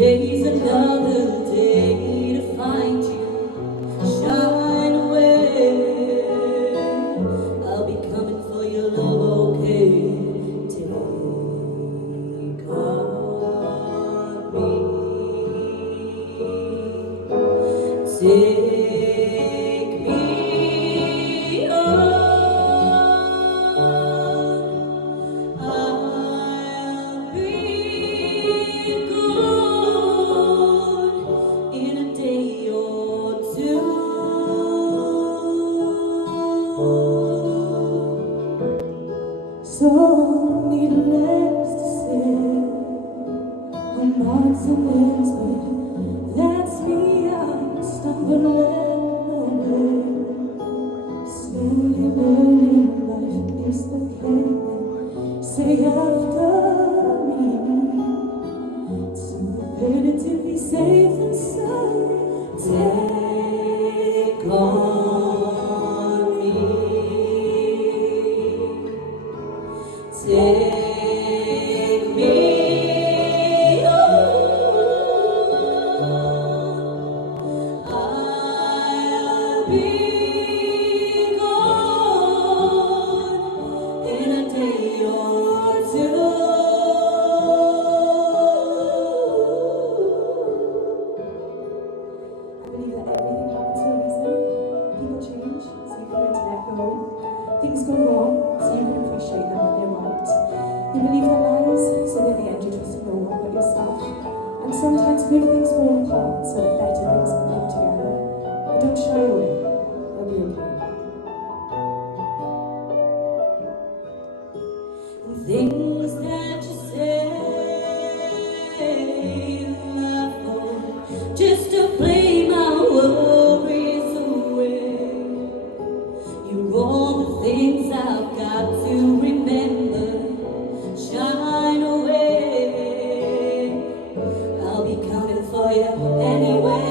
Today's another day to find you. Shine away. I'll be coming for your love, okay? Take on me. Take me on. I'll be good in a day or two. So needless to say, I'm not so nice, but that's me. I'm stumbling away. Slowly learning life is the plan. Say after me. So better to be safe than sorry. Take on me. Take me on. I'll be gone in a day or two. I believe that everything happens for a reason. People change, so you can learn to let go. Things go wrong, so you can appreciate them when they're right. You believe their lies, so that in the end you trust no one but yourself. And sometimes good things fall apart, so that better things can come together. But don't shy away, they'll be okay. Things that you say in my phone, just to play my worries away. You're all the things I've got to remember. Shine away. I'll be coming for you anyway.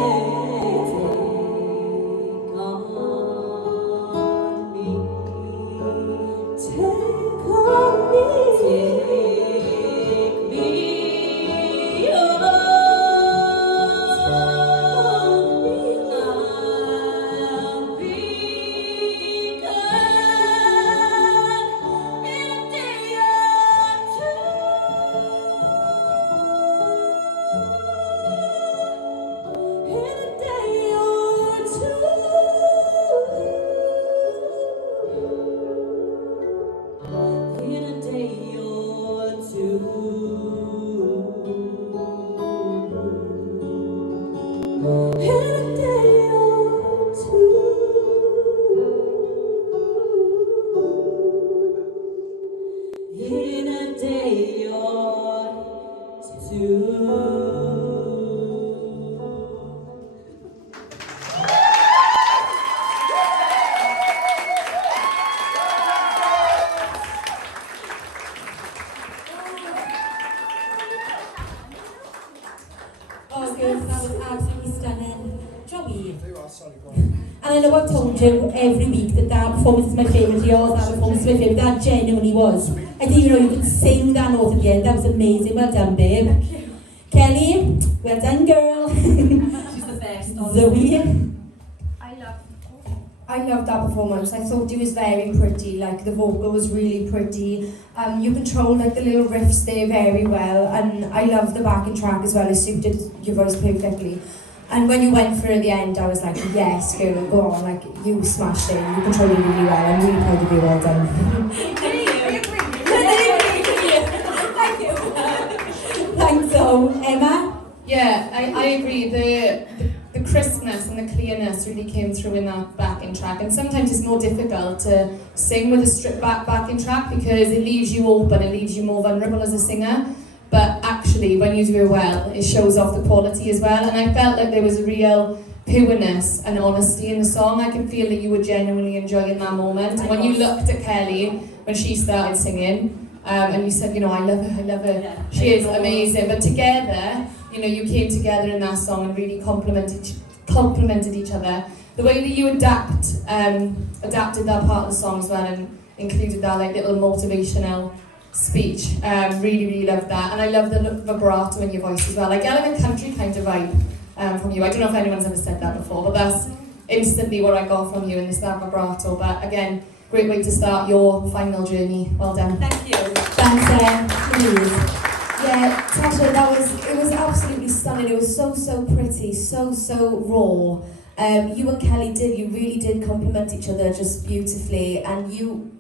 Take on me. Take me on. I'll be gone in a day or two. In a day or two. In a day or two. In a day or two. In a day or two. Oh, good. That was absolutely stunning. Joey. Sorry, go on. And I know I've told you every week that performance is my favourite. Yours, that performance is my favourite. That genuinely was. I didn't even know you could sing that note at the end. That was amazing. Well done, babe. Kelly, well done, girl. She's the best. Zoe. I loved that performance. I thought it was very pretty, like the vocal was really pretty. You controlled like the little riffs there very well, and I love the backing track as well. It suited your voice perfectly. And when you went for it at the end, I was like, yes, girl, go on, like you smashed it. You controlled it really well. I'm really proud of you. Well done. Thanks, so Emma. Yeah, I agree. The crispness and the clearness really came through in that backing track. And sometimes it's more difficult to sing with a stripped back backing track because it leaves you open, it leaves you more vulnerable as a singer. But actually, when you do it well, it shows off the quality as well. And I felt like there was a real pureness and honesty in the song. I can feel that you were genuinely enjoying that moment. And when you looked at Kelly, when she started singing, and you said, you know, I love her. Yeah, She is amazing. But together, you know, you came together in that song and really complemented each other. The way that you adapted that part of the song as well and included that like little motivational speech. Really, really loved that. And I love the vibrato in your voice as well. I get like a country kind of vibe from you. I don't know if anyone's ever said that before, but that's instantly what I got from you, and it's that vibrato. But again, great way to start your final journey. Well done. Thank you. Thanks, please. Yeah, Tasha, it was absolutely stunning. It was so pretty, so raw. You and Kelly you really did complement each other just beautifully, and you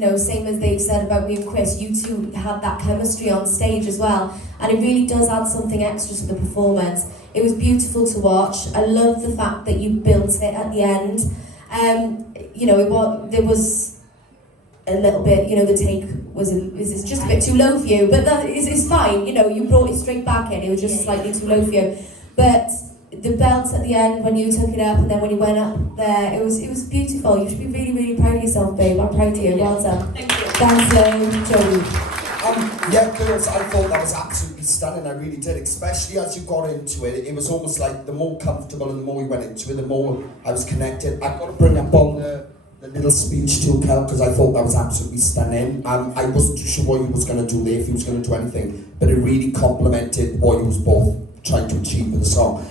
know, same as they've said about me and Chris, you two had that chemistry on stage as well, and it really does add something extra to the performance. It was beautiful to watch. I love the fact that you built it at the end. You know, there was a little bit, you know, the take was just a bit too low for you, but that is fine. You know, you brought it straight back in. It was just slightly too low for you, but the belt at the end when you took it up, and then when you went up there, it was beautiful. You should be really proud of yourself, babe. I'm proud of you. Well done. Thank you. Thanks, Joey. Yeah, girls, I thought that was absolutely stunning. I really did, especially as you got into it. It was almost like the more comfortable and the more you went into it, the more I was connected. I've got to bring up on the little speech to Kel, because I thought that was absolutely stunning. I wasn't too sure what he was going to do there, if he was going to do anything, but it really complemented what he was both trying to achieve with the song.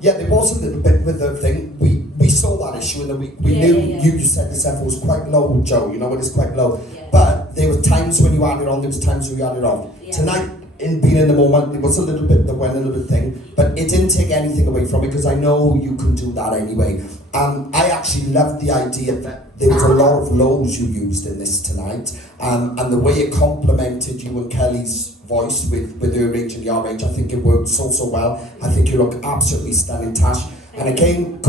Yeah, there was a little bit with the thing. We saw that issue, and then we knew. You said yourself it was quite low, Joe. You know, it is quite low. Yeah. But there were times when you had it on. There was times when you had it off. Yeah. Tonight, in being in the moment, there was a little bit that went a little bit thing, but it didn't take anything away from it, because I know you can do that anyway. I actually loved the idea that there was a lot of lows you used in this tonight, and the way it complemented you and Kelly's voice with her range and your range. I think it worked so well. I think you look absolutely stunning, Tash. And again,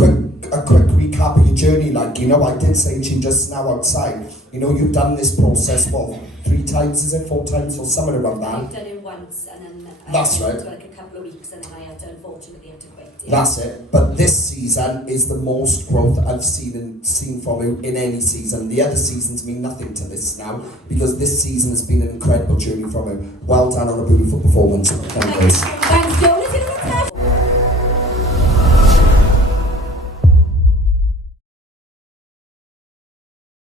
a quick recap of your journey. Like, you know, I did say to you just now outside, you know, you've done this process, what, 3 times, is it? 4 times, or somewhere around that? I've done it once, and then That's I right. went to like a couple of weeks, and then I had to unfortunately have to quit. That's it. But this season is the most growth I've seen from you in any season. The other seasons mean nothing to this now, because this season has been an incredible journey from you. Well done on a beautiful performance. Thank you.